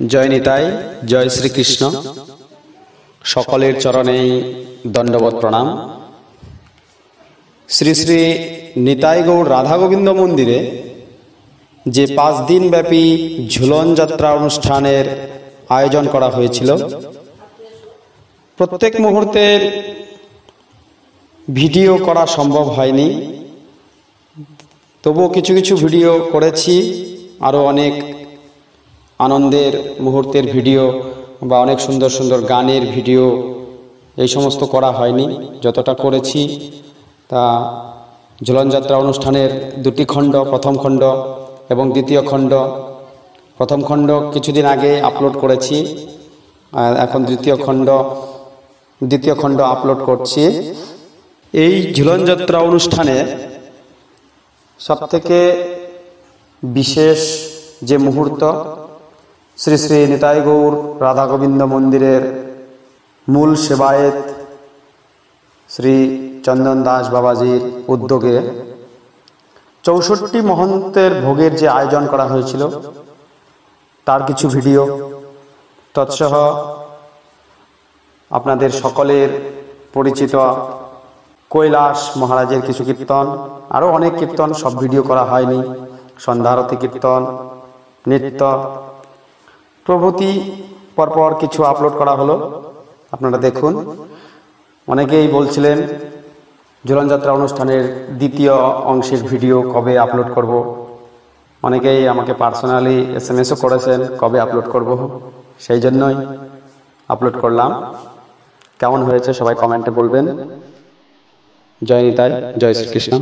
জয় নিতাই, জয় শ্রীকৃষ্ণ। সকলের চরণেই দণ্ডবত প্রণাম। শ্রী শ্রী নিতাই গৌড় রাধা গোবিন্দ মন্দিরে যে 5 দিন ব্যাপী ঝুলন যাত্রা অনুষ্ঠানের আয়োজন করা হয়েছিল, প্রত্যেক মুহূর্তের ভিডিও করা সম্ভব হয়নি, তবুও কিছু কিছু ভিডিও করেছি। আরও অনেক আনন্দের মুহূর্তের ভিডিও বা অনেক সুন্দর সুন্দর গানের ভিডিও এই সমস্ত করা হয়নি। যতটা করেছি তা ঝুলনযাত্রা অনুষ্ঠানের 2টি খণ্ড, প্রথম খণ্ড এবং দ্বিতীয় খণ্ড। প্রথম খণ্ড কিছুদিন আগে আপলোড করেছি, এখন দ্বিতীয় খণ্ড আপলোড করছি। এই ঝুলনযাত্রা অনুষ্ঠানে সবথেকে বিশেষ যে মুহূর্ত, শ্রী শ্রী নিতাই গৌর রাধা গোবিন্দ মন্দিরের মূল সেবায়েত শ্রী চন্দন দাস বাবাজির উদ্যোগে 64 মহন্তের ভোগের যে আয়োজন করা হয়েছিল তার কিছু ভিডিও, তৎসহ আপনাদের সকলের পরিচিত কৈলাস মহারাজের কিছু কীর্তন, আরও অনেক কীর্তন, সব ভিডিও করা হয়নি। সন্ধ্যারতি কীর্তন, নৃত্য প্রভৃতি পরপর কিছু আপলোড করা হলো, আপনারা দেখুন। অনেকেই বলছিলেন ঝুলনযাত্রা অনুষ্ঠানের দ্বিতীয় অংশের ভিডিও কবে আপলোড করব। অনেকেই আমাকে পার্সোনালি SMS করেছেন কবে আপলোড করব, সেই জন্যই আপলোড করলাম। কেমন হয়েছে সবাই কমেন্টে বলবেন। জয় নিতাই, জয় শ্রীকৃষ্ণ।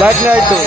লাইট নাই তো।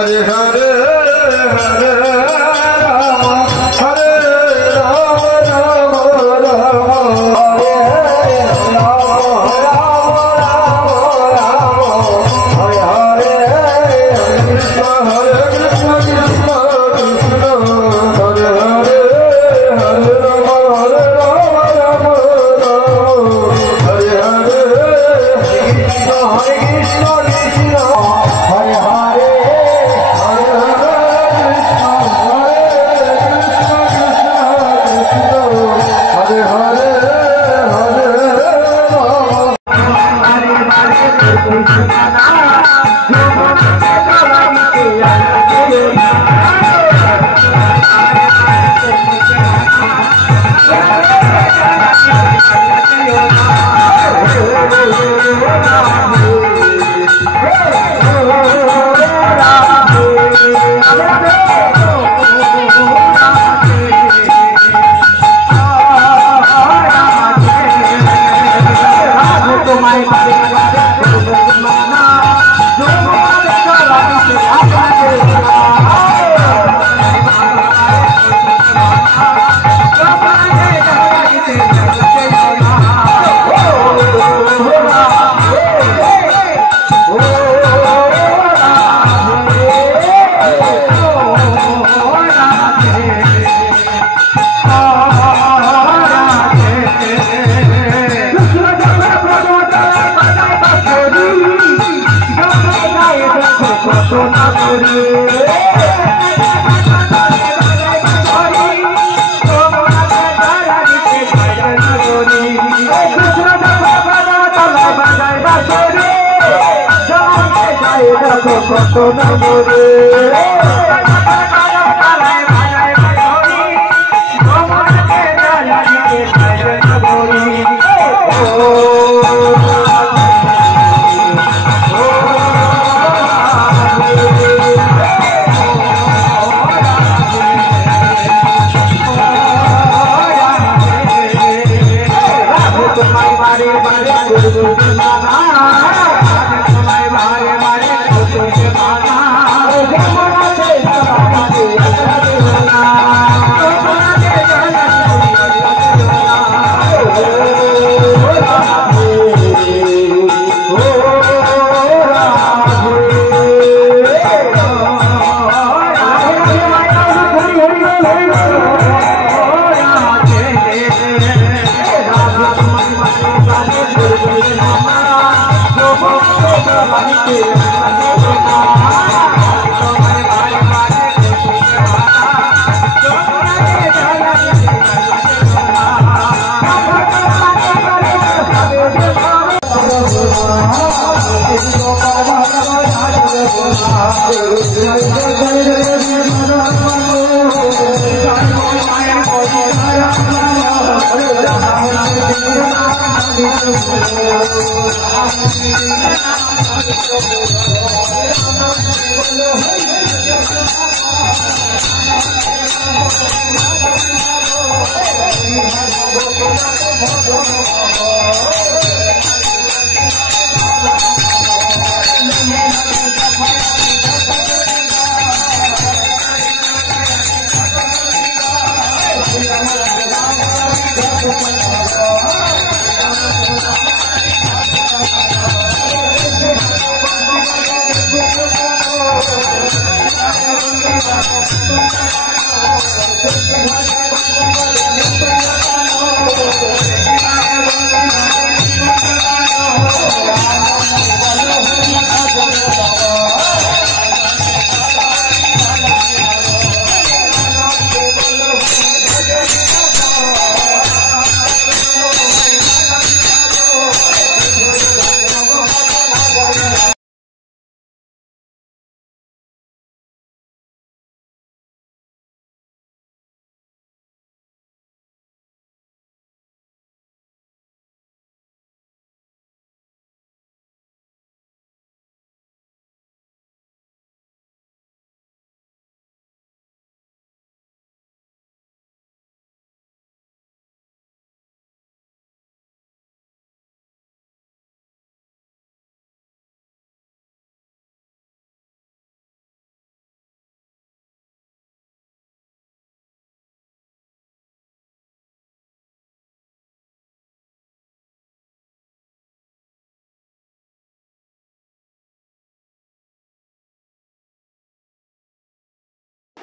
हरे हरे हरे राम हरे राम राम राम हरे हरे राम राम राम हरे हरे हरे कृष्ण कृष्ण कृष्ण हरे हरे हरे राम राम राम हरे हरे कृष्ण कृष्ण हरे हरे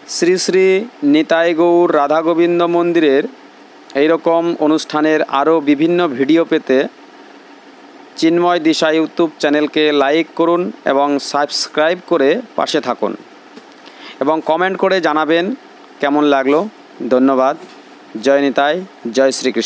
শ্রী শ্রী নিতাই গৌর রাধা গোবিন্দ মন্দিরের এই রকম অনুষ্ঠানের আরও বিভিন্ন ভিডিও পেতে চিন্ময় দিশা ইউটিউব চ্যানেলকে লাইক করুন এবং সাবস্ক্রাইব করে পাশে থাকুন এবং কমেন্ট করে জানাবেন কেমন লাগলো। ধন্যবাদ। জয় নিতাই, জয় শ্রীকৃষ্ণ।